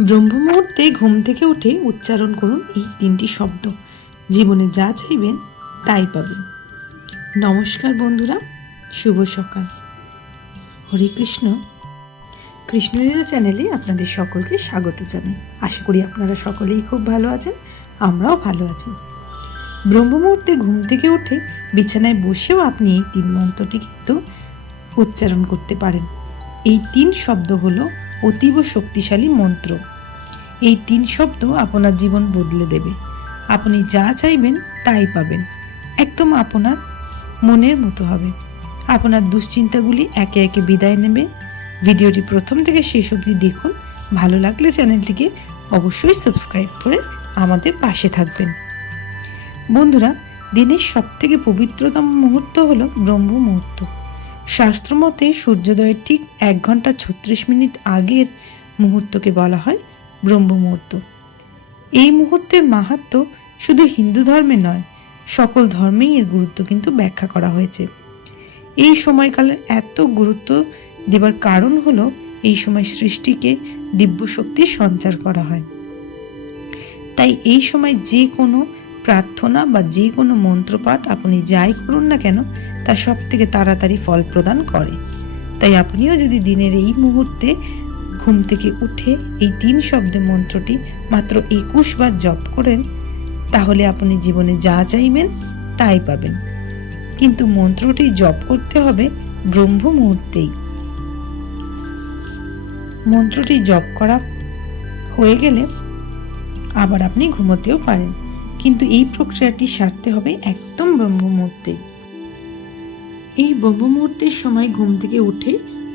ব্রহ্ম মুহূর্তে ঘুম থেকে উঠে উচ্চারণ করুন এই তিনটি শব্দ। জীবনে যা চাইবেন, তাই পাবেন। নমস্কার বন্ধুরা, শুভ সকাল। হরে কৃষ্ণ। কৃষ্ণলীলা চ্যানেলে আপনাদের সকলকে স্বাগত জানাই। আশা করি আপনারা সকলেই খুব ভালো আছেন, আমরাও ভালো আছি। ব্রহ্ম মুহূর্তে ঘুম থেকে উঠে বিছানায় বসেও আপনি এই তিন মন্ত্রটি কিন্তু উচ্চারণ করতে পারেন। এই তিন শব্দ হলো অতীব শক্তিশালী মন্ত্র। এই তিন শব্দ আপনার জীবন বদলে দেবে। আপনি যা চাইবেন তাই পাবেন। একদম আপনার মনের মতো হবে। আপনার দুশ্চিন্তাগুলি একে একে বিদায় নেবে। ভিডিওটি প্রথম থেকে শেষ অবধি দেখুন। ভালো লাগলে চ্যানেলটিকে অবশ্যই সাবস্ক্রাইব করে আমাদের পাশে থাকবেন। বন্ধুরা, দিনের সবথেকে পবিত্রতম মুহূর্ত হলো ব্রহ্ম মুহূর্ত। শাস্ত্রমতে সূর্যোদয়ের ঠিক এক ঘণ্টা ছত্রিশ মিনিট আগের মুহূর্তকে বলা হয় ব্রহ্ম মুহূর্ত এই মুহূর্তের মাহাত্ম শুধু হিন্দু ধর্মে নয়, সকল ধর্মেই এর গুরুত্ব কিন্তু ব্যাখ্যা করা হয়েছে। এই সময়কালের এত গুরুত্ব দেবার কারণ হলো এই সময় সৃষ্টিকে দিব্য শক্তি সঞ্চার করা হয়। তাই এই সময় যে কোনো প্রার্থনা বা যে কোনো মন্ত্রপাঠ আপনি যাই করুন না কেন তা সব থেকে তাড়াতাড়ি ফল প্রদান করে। তাই আপনিও যদি দিনের এই মুহূর্তে ঘুম থেকে উঠে এই তিন শব্দে মন্ত্রটি মাত্র একুশ বার জপ করেন, তাহলে আপনি জীবনে যা চাইবেন তাই পাবেন। কিন্তু মন্ত্রটি জপ করতে হবে ব্রহ্ম মুহূর্তেই। মন্ত্রটি জপ করা হয়ে গেলে আবার আপনি ঘুমোতেও পারেন। কিন্তু এই প্রক্রিয়াটি সারতে হবে একদম ব্রহ্ম মুহূর্তে এই ব্রহ্ম মুহূর্তের সময় ঘুম থেকে উঠে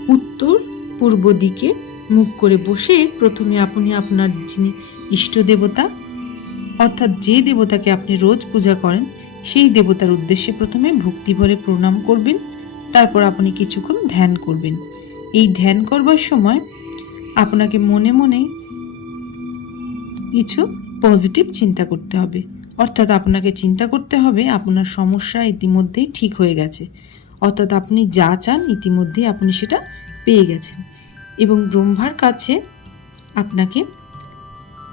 উত্তর পূর্ব দিকে মুখ করে বসে প্রথমে আপনি আপনার যিনি ইষ্ট দেবতা, অর্থাৎ যে দেবতাকে আপনি রোজ পূজা করেন, সেই দেবতার উদ্দেশ্যে প্রথমে ভক্তি ভরে প্রণাম করবেন, তারপর আপনি কিছুক্ষণ ধ্যান করবেন। এই ধ্যান করবার সময় আপনাকে মনে মনে কিছু পজিটিভ চিন্তা করতে হবে। অর্থাৎ আপনাকে চিন্তা করতে হবে, আপনার সমস্যা ইতিমধ্যেই ঠিক হয়ে গেছে। অর্থাৎ আপনি যা চান ইতিমধ্যেই আপনি সেটা পেয়ে গেছেন। এবং ব্রহ্মার কাছে আপনাকে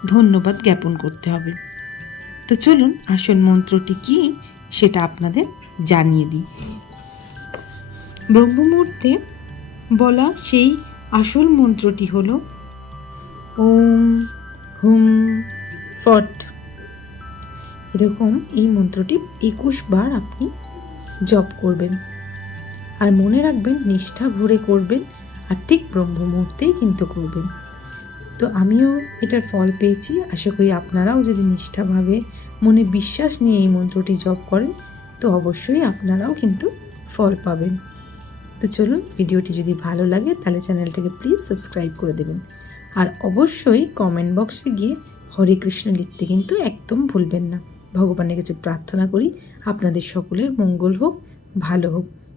ধন্যবাদ জ্ঞাপন করতে হবে। তো চলুন, আসল মন্ত্রটি কি সেটা আপনাদের জানিয়ে দিই। ব্রহ্ম মুহূর্তে বলা সেই আসল মন্ত্রটি হলো, ওম হুম ফট। এরকম এই মন্ত্রটি একুশ বার আপনি জপ করবেন। আর মনে রাখবেন, নিষ্ঠা ভরে করবেন আর ঠিক ব্রহ্ম মুহূর্তেই কিন্তু করবেন। তো আমিও এটার ফল পেয়েছি। আশা করি আপনারাও যদি নিষ্ঠাভাবে মনে বিশ্বাস নিয়ে এই মন্ত্রটি জপ করেন, তো অবশ্যই আপনারাও কিন্তু ফল পাবেন। তো চলুন, ভিডিওটি যদি ভালো লাগে, তাহলে চ্যানেলটাকে প্লিজ সাবস্ক্রাইব করে দেবেন। আর অবশ্যই কমেন্ট বক্সে গিয়ে হরে কৃষ্ণ লিখতে কিন্তু একদম ভুলবেন না। ভগবানের কাছে প্রার্থনা করি, আপনাদের সকলের মঙ্গল হোক, ভালো হোক।